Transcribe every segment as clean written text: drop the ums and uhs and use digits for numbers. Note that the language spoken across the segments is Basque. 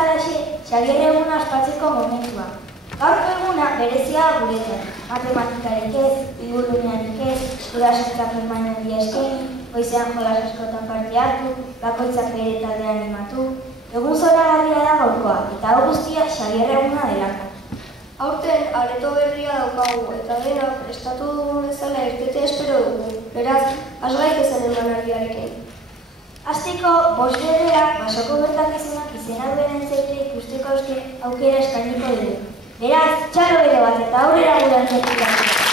bezalaxe, Xabier eguna ospatzeko momentua. Gaurko eguna berezia guretzat. Matematikarik ez, liburunearik ez, gurasoentzat emanaldia eskaini, goizean jolas askotan parte hartu, bakoitzak bere taldea animatu. Egun zoragarria da gaurkoa, eta hau guztia Xabier eguna delako. Aurten areto berria daukagu eta denak estatu dugun bezala irtetea espero dugu. Beraz, has gaitezen emanaldiarekin. Hasteko, bost berdeak basoko gertakizunak izena duen entzeite ikusteko aukera eskainiko dugu. Beraz, txalo bere bat eta aurrera gure antzetik.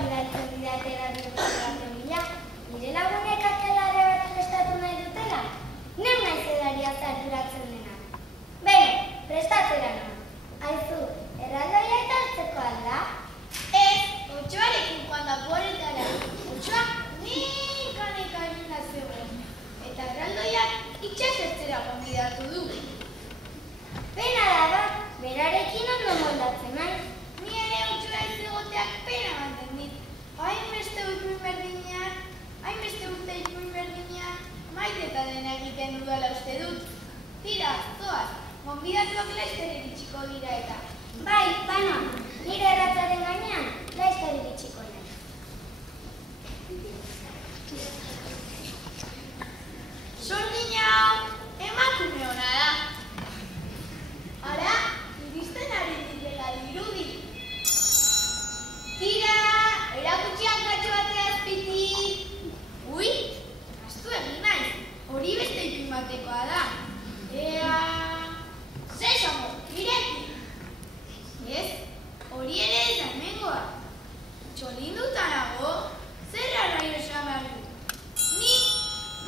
bidaltzen didate radio bila. Nire lagunek akelare bat prestatu nahi dutela. Neu nahi zedaria zarturatzen dena. Beno, prestatzera noa. Aizu, erraldoia etortzeko alda? Ez, Otsoarekin joan da poretara. Otsoa neka egin da zegoen. Eta erraldoiak itxasertzera gonbidatu du. Pena da bat, berarekin ondo moldatzen nahi. Ni ere Otsoa ez egoteak pena manten dit. Hainbeste urte ipuin berdinean, maite eta dena egiten dudala uste dut. Tira, zoaz, gonbidatuak laizter iritsiko dira eta. Bai, bano, nire erratzaren gainean, laizter iritsiko nahi. Sordina hau, emakume hona da. Ara, iristen ari direla dirudi. Tira, erakutsiak gatxo batea azpitik. Ui, astu egin naiz, hori beste ipuin batekoa da. Ea, sesamo, ireki. Ez, hori ere ez da hemengoa. Txolinduta nago, zer arraio esan behar du. Ni,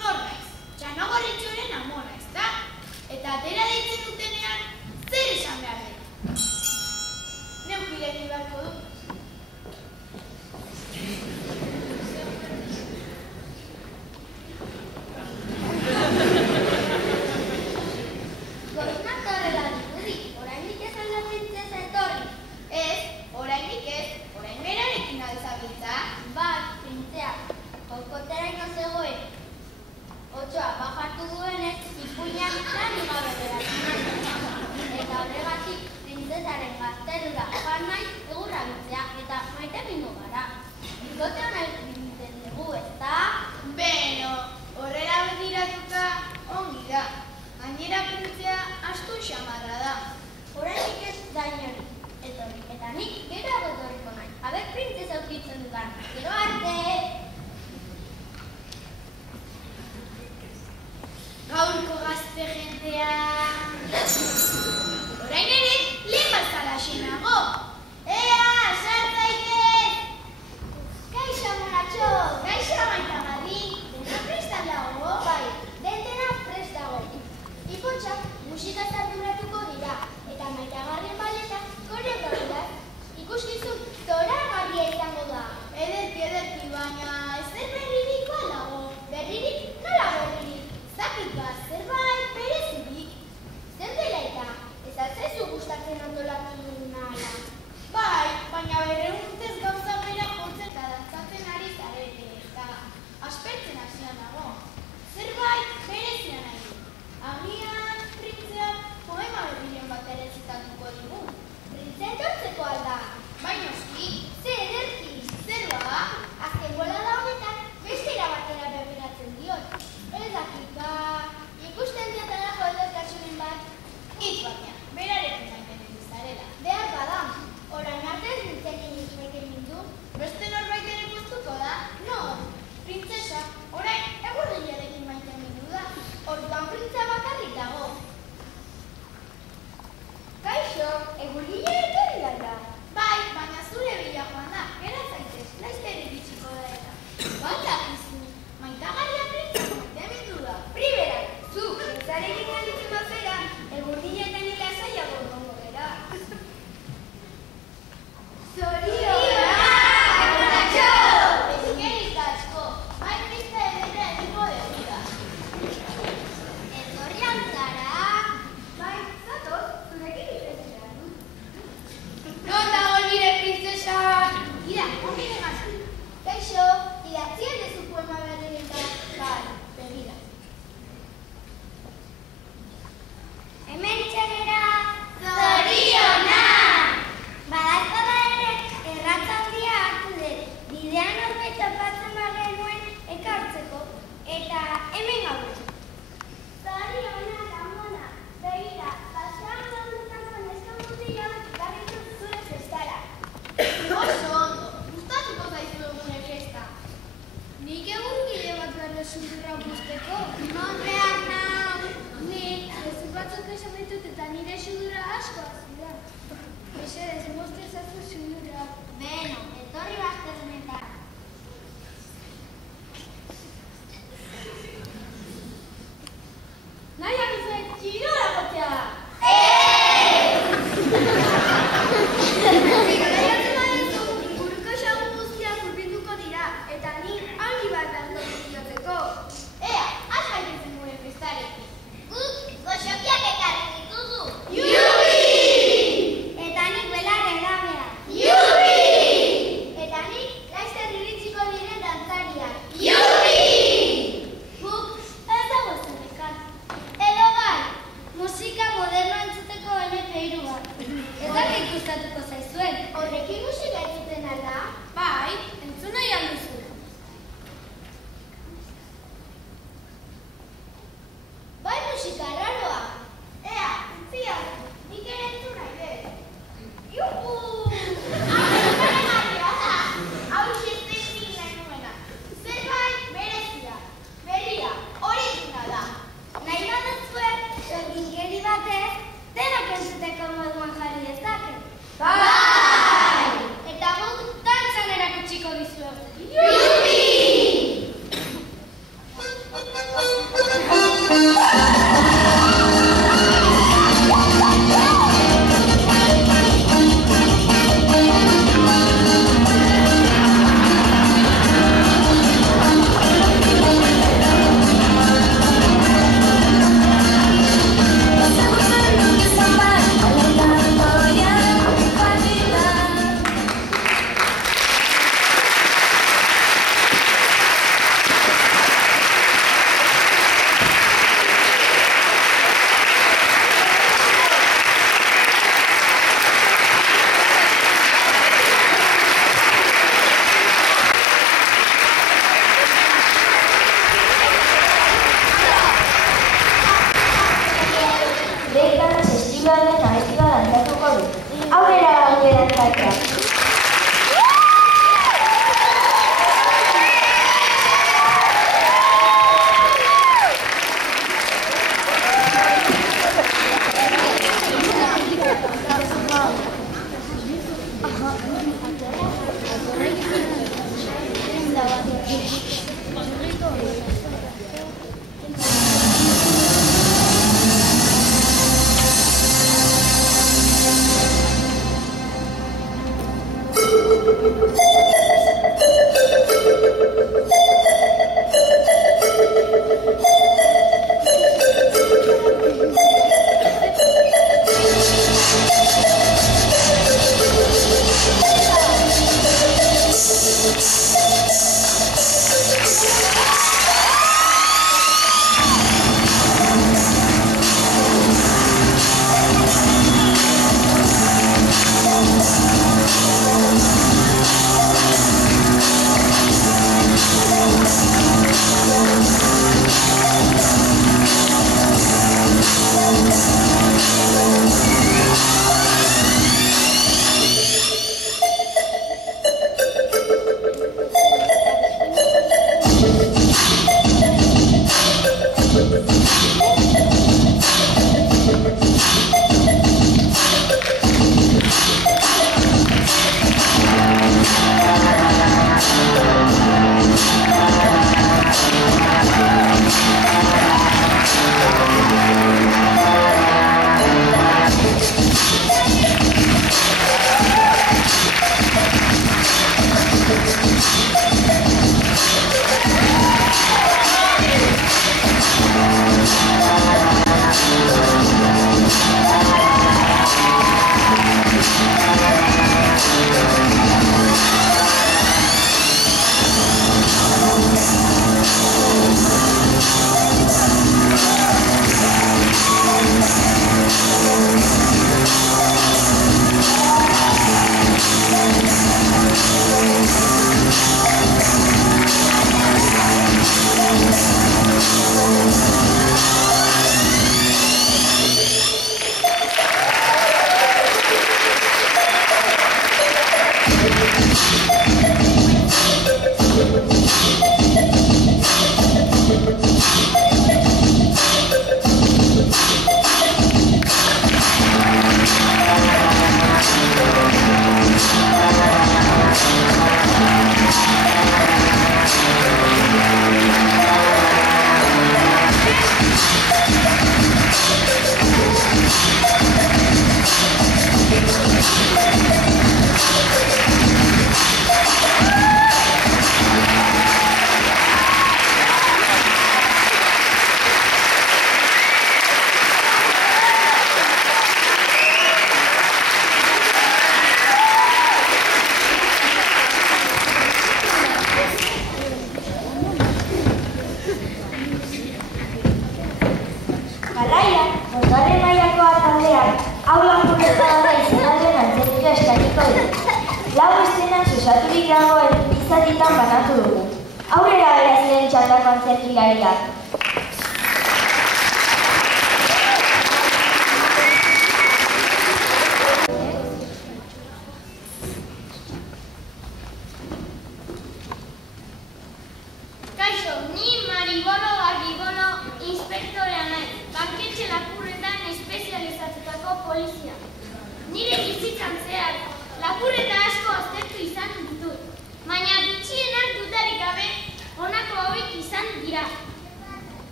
nor naiz, Txanogorritxoren amona, ezta? Eta atera deitzen dutenean, zer esan behar den. Neuk ireki beharko du. Goiznak horrela dirudi, oraindik ez alda printzesa etorri. Ez, oraindik ez, orain berarekin alzabiltza. Bat, printzea, kokoteraino zegoen. Otsoa, bajartu duenez, ipuinak lan igabe geratzen nahi. Eta horregatik, printzesaren gaztelura joan nahi egurra biltzea eta maite bindu gara. Bikote hona egiten dugu, ezta? Beno, horrela betiratuta ongi da. Gainera printzea astu xamarra da. Oraindik ez da inori etorri, eta nik geroago etorriko nahi. Habek printzesa aurkitzen dudan, gero arte! Gaurko gazte jendea. Orain ere, lehen bazkala xenago. Ea, sartzaitez! Kaixo, monatxo! Gaixo maitagarri, dena prestan dago? Bai, dena prest dago. Ipotxak musika arduratuko dira, eta maitagarrien baleta koreografiak. Ikuskizun zoragarria izango da. Ederki, baina ez zer berririk badago. Berririk? Nola berririk? Zakit bat, zerbait berezirik. Zer dela eta, ez altzaizu gustatzen antolatu duguna ala. Bai, baina 200 urtez gauza bera jotzen eta dantzatzen ari zarete, eta aspertzen hasian dago. Zerbait berezia nahi du. Agian printzeak poema berriren bat ere zitatuko digu. Printzea etortzeko alda. Bai noski, Ze ederki! zer ba? Azken bolada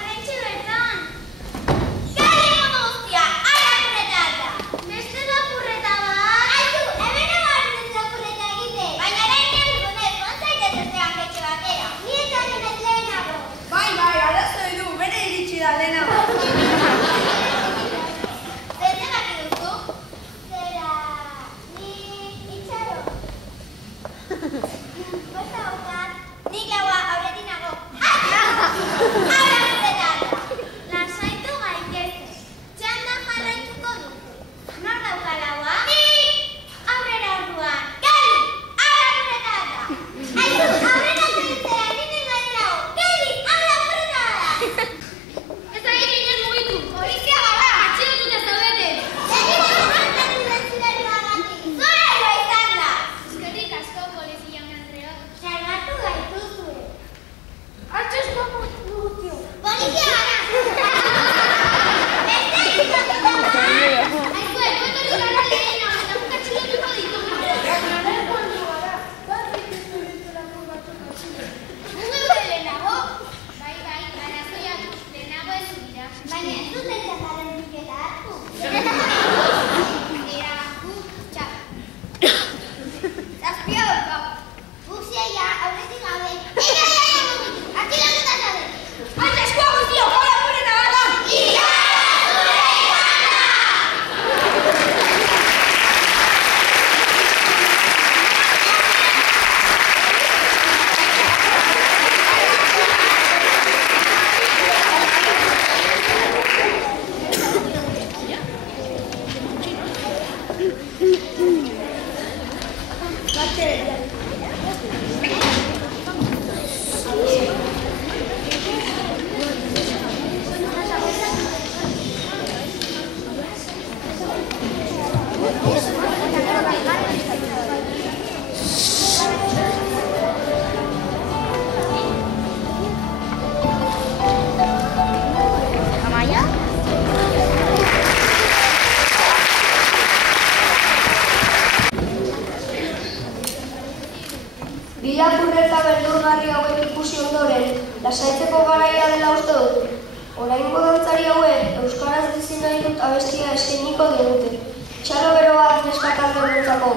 Oraintxe Irakurreta beldurgarri hauek ikusi ondoren, lasaitzeko garaia dela uste dut. Oraingo dantzari hauek euskaraz bizi nahi dut abestia eskainiko digute. Txalo bero bat neska talde honentzako.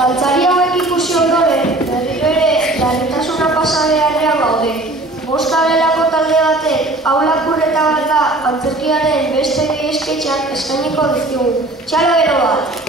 Dantzari hauek ikusi ondoren, berriro ere larritasuna pasa beharrean gaude. Bosta gelako talde batek, hau lapurreta bat da, antzerkiaren beste gehi esketxeak eskainiko dizkigu. Txalo ero bat!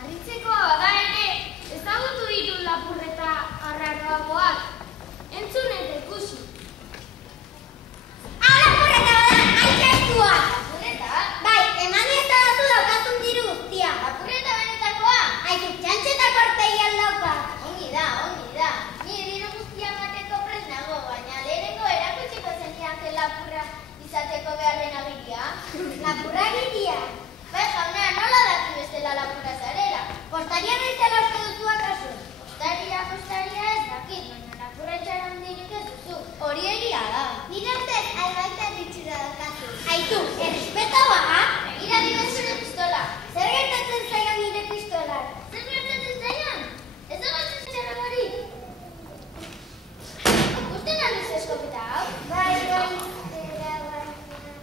Harritzekoa bada ere, ezagutu ditu lapurreta arraroagoak. Entzun eta ikusi. Hau lapurreta bada, aitzestua! Lapurreta? Bai, eman ez da datu daukazun diru guztia. Lapurreta benetakoa? Aizu, txantxetako arteian daukat. Ongi da. Ni diru guztia mateko prest nago, baina lehenengo erakutsiko zeniake lapurra izateko beharren agiria. Lapurra egitea. Bai, jauna, nola daki bestela lapurra zarela? Postaria naizela uste duzu akaso. Postaria ez dakit, baina lapurra etxara handirik ez duzu. Hori egia da. Nire ustez, albaita ditxura daukazu. Aizu, errespeto baga? Begira diren zure pistola. Zer gertatzen zaion nire pistolar? Zer gertatzen zaion? Ez egotzen txarra hori? Ikusten alduz eskopeta hau? Bai.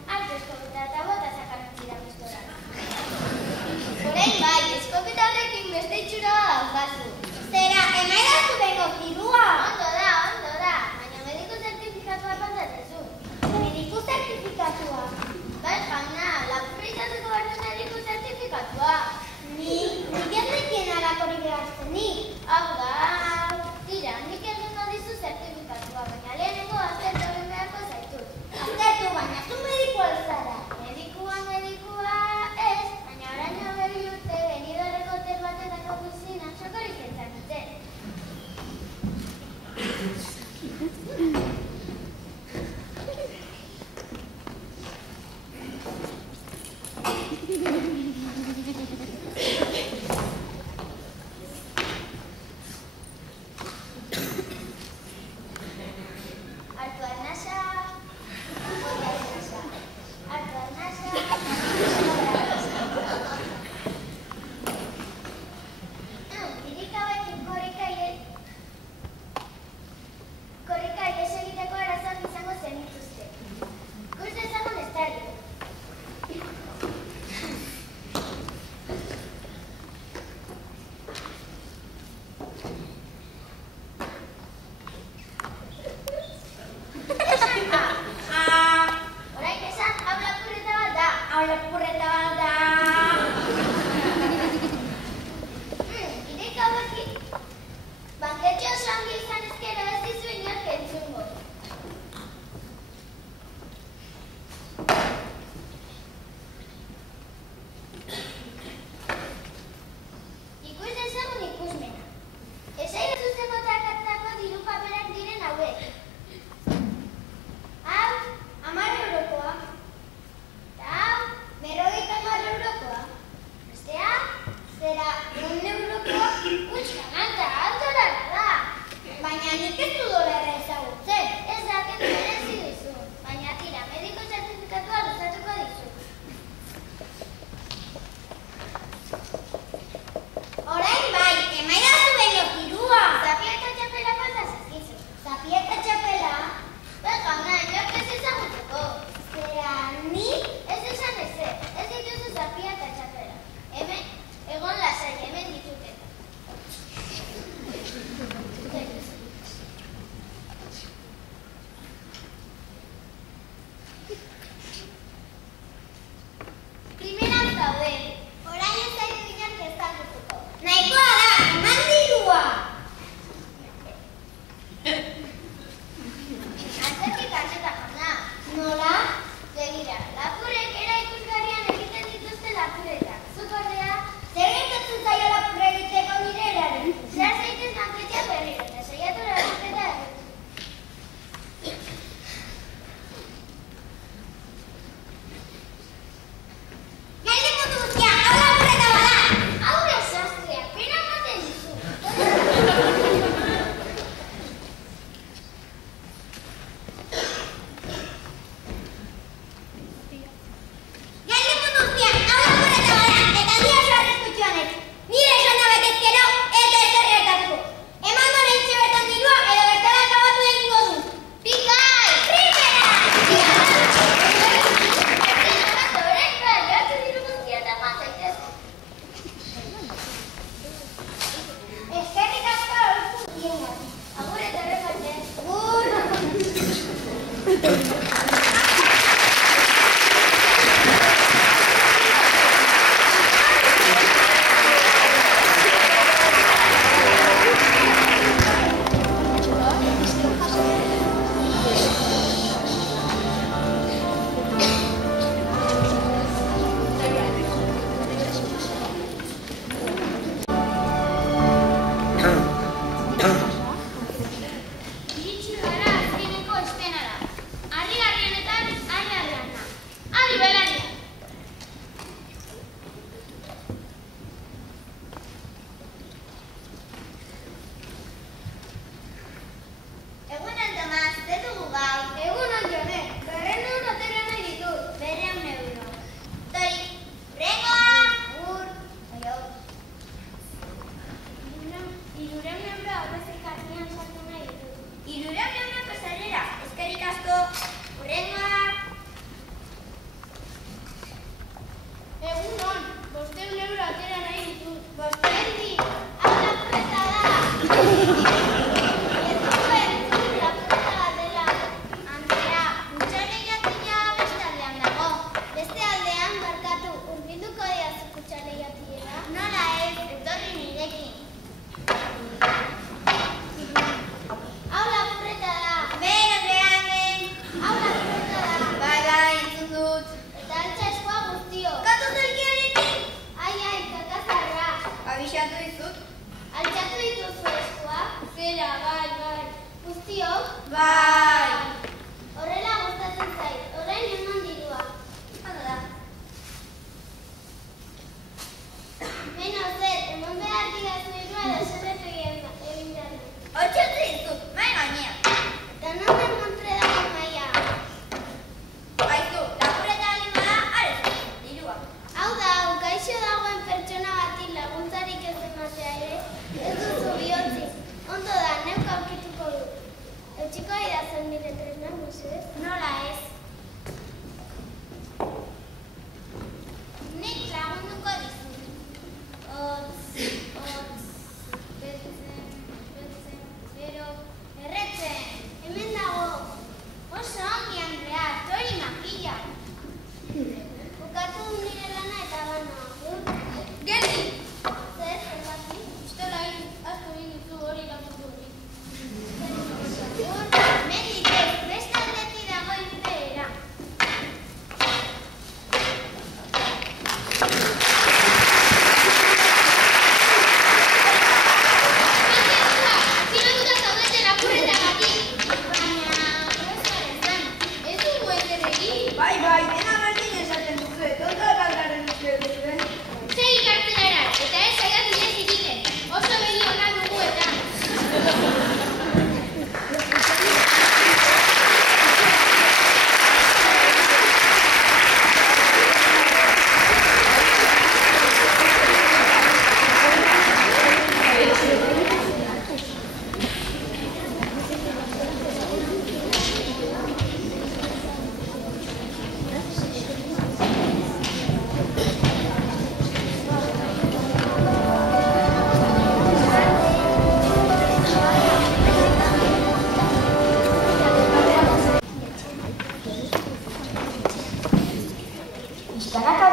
Altu eskopeta eta bota sakartzen da pistola. Orain bai, eskopeta horrekin beste itxura daukazu. Zera, emaidazu bengo zirua. Ondo da. Baina mediku zertifikatua kontatezu. Mediku zertifikatua. Bai, jauna, lapurra izateko behar du mediku zertifikatua. Nik ez nekien alakori behazten nik. Hau da, tira, nik egingo dizu zertifikatua, baina lehenengo aztertu egin beharko zaitut. Aztertu, baina zu mediku alzara. Medikua ez, baina oraino berri urte Benidorreko hotel batetako piscina sokorik entzakitzen. altxatu dizut. Altxatu dituzu eskuak? Zera, bai. Guztiok? Bai. Horrela gustatzen zait, orain eman dirua. Hano da. Beno, zer, emon behar didazu irua da zerretu egin behar du. Altxatu dizut, mai gainean. Eta non enkontre dago maia? Aizu, lapurreta alimada, arez, dirua. Hau da, gaixo dagoen pertsona bati laguntzarik ez ematea ere, ez duzu bihotzik. Ondo da, neuk aurkituko du. Eutxiko idazen nire tresna, Moises? Nola ez? Nik lagunduko dizut. Otz, betzen, gero, erretzen. Hemen dago. Oso ongi, Andrea, tori makila. Bukatu nire lana eta bana. Gerti! Zer, zergatik? Ustola asko egin duzu hori lagundu hori. Mendik ez, beste aldetik dago irteera. Atxilotuta zaudete lapurretagatik. Baina, profesoraren zan, ez dugu ezer egin. Bai, dena berdin esaten duzu, tonto kantaren duzu. Segi kartzelara, eta ez saiatu ez egiten. Oso begi onak dugu eta.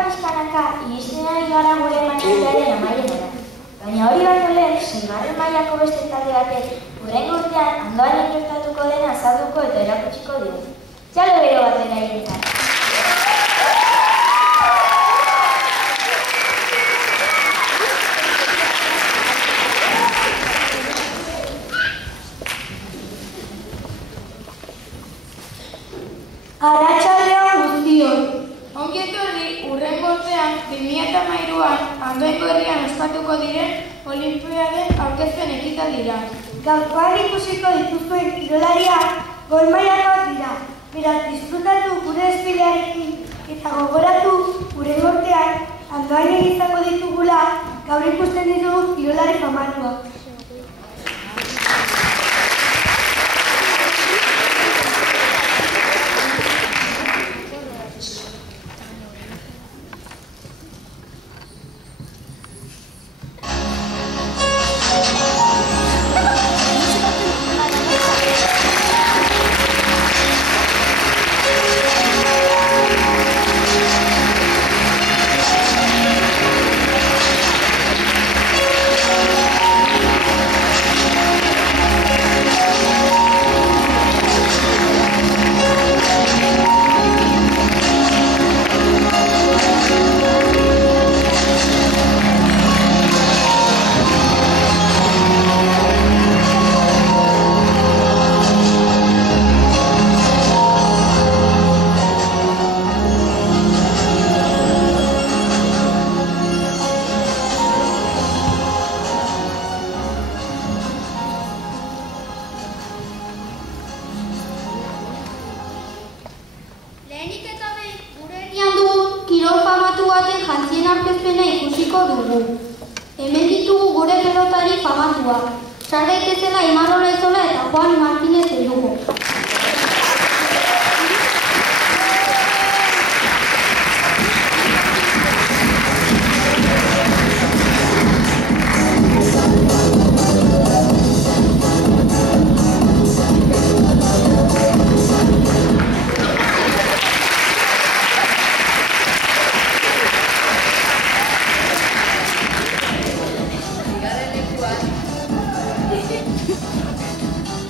Pixkanaka, iristen ari gara gure emanaldiaren amaierara. Baina hori baino lehen, 6. mailako beste talde batek, hurrengo urtean Andoainen gertatuko dena azalduko eta erakutsiko dio. Txalo bero baten airetan. Arratsaldeon guztioi. Ongi etorri hurrengo urtean 2013an Andoaingo herrian ospatuko diren Olinpiaden aurkezpen ekitaldira. Gaurkoan ikusiko dituzuen kirolariak goi mailakoak dira. Beraz, disfrutatu gure desfilearekin eta gogoratu hurrengo urtean Andoainen izango ditugula gaur ikusten ditugu kirolari famatuak. Hemen ditugu gure pelotari famatuak. Sar daitezela Imanol Aizola eta Juan Martínez helduko.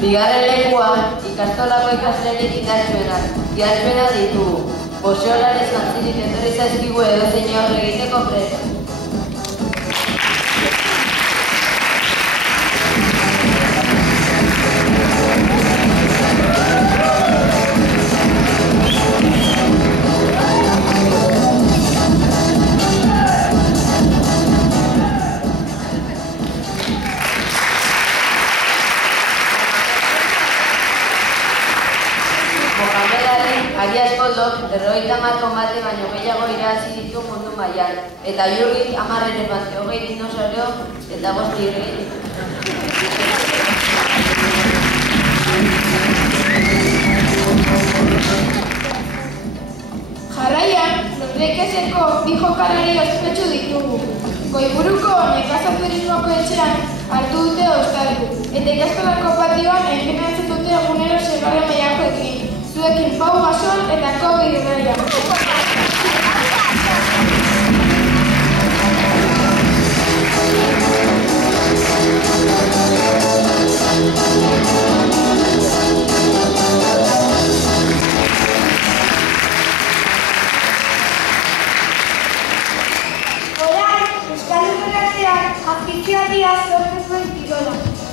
Bigarren lekuan, ikastolako ikaslerik idatzmenak ditugu. Boxeolari zantzirik etorri zaizkigu edozein aurre egiteko prest. 50 konbate baino gehiago irabazi ditu mundu mailan. Eta Jurrik 10 elefante, 20 dinosaurio eta 5 irri. Jarraian, Londrekeseko bi jokalari ospetsu ditugu. Goiburuko nekazaturismoko etxean hartu dute ostartu, eta ikastolako patioan entrenatzen dute egunero seigarren mailakoekin. Zuekin Pau Gasol eta Kobe Guerrero.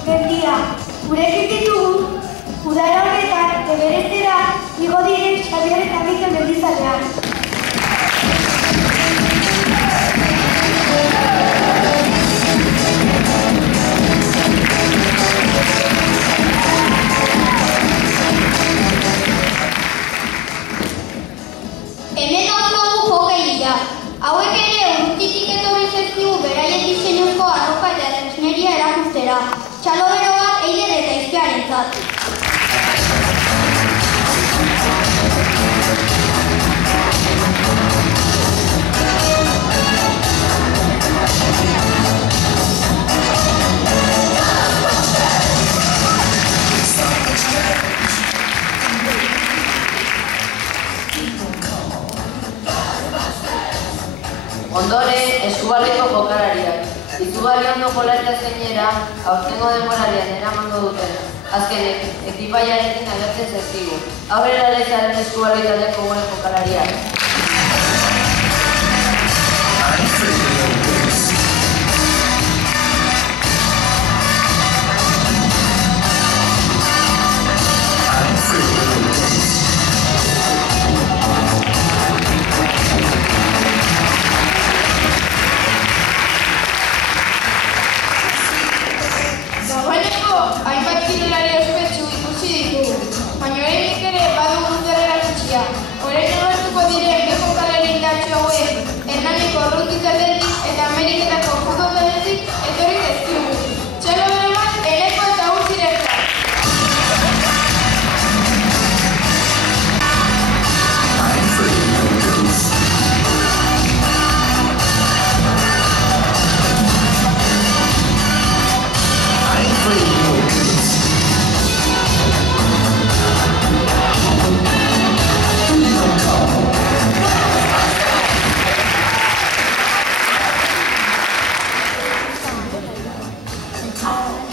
Mendia, gurekin ditugu, udara honetan, Everestera, igo diren Xabier eta Mikel Mendizalean. Hemen daukagu jokailea. Hauek ere urrutitik etorri zaizkigu beraien diseinuzko arropa eta tresneria erakustera. Txalo bero bat Eider eta Izpearentzat. Ondoren, eskubaleko jokalariak. Izugarri ondo jolatzea zeinera, aurtengo denboraldian eramango duten. Azkenek, ekipaiarekin agertzen zaizkigu. Aurrera lezaren eskubaloi taldeko gure jokalariak. Hainbat kirolari ospetsu ikusi ditugu, baina oraindik ere badugu zer erakutsia. Orain agertuko diren bi jokalari indartsu hauek Hernaniko Urruti taldetik eta Ameriketako futbol taldetik etorri zaizkigu. Txalo bero bat Eneko eta Utzirentzat.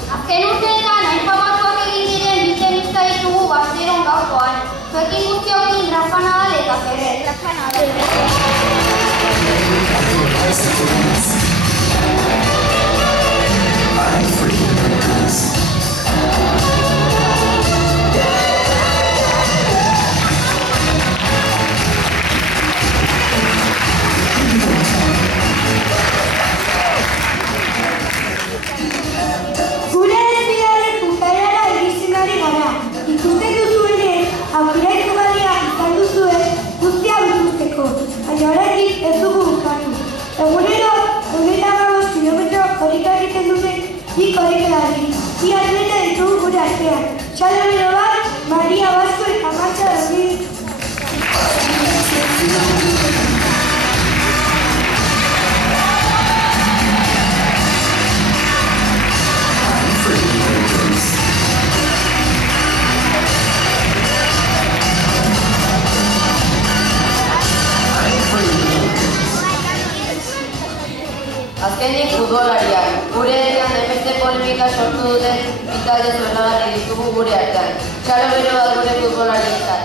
Azken urteetan hainfamatuak egin diren bi tenista ditugu Bartzelon gaurkoan. Zuekin guztiokin Rafa Nadal eta Ferrer. Gure herriaren bukaerara iristen ari gara. Ikusten duzuenez, aukera izugarria izan duzuen guztia ikusteko. Baina oraindik ez dugu bukatu. Egunero, 25 kilometro korrika egiten duten bi korrikalari. Bi atleta ditugu gure artean. Txalo bero bat, Maria Basko eta Martxa Rodríguez. Azkenik futbolariak. Gure herrian hainbeste polemika sortu duten bi talde zoragarri ditugu gure artean. Txalo bero bat gure futbolarientzat.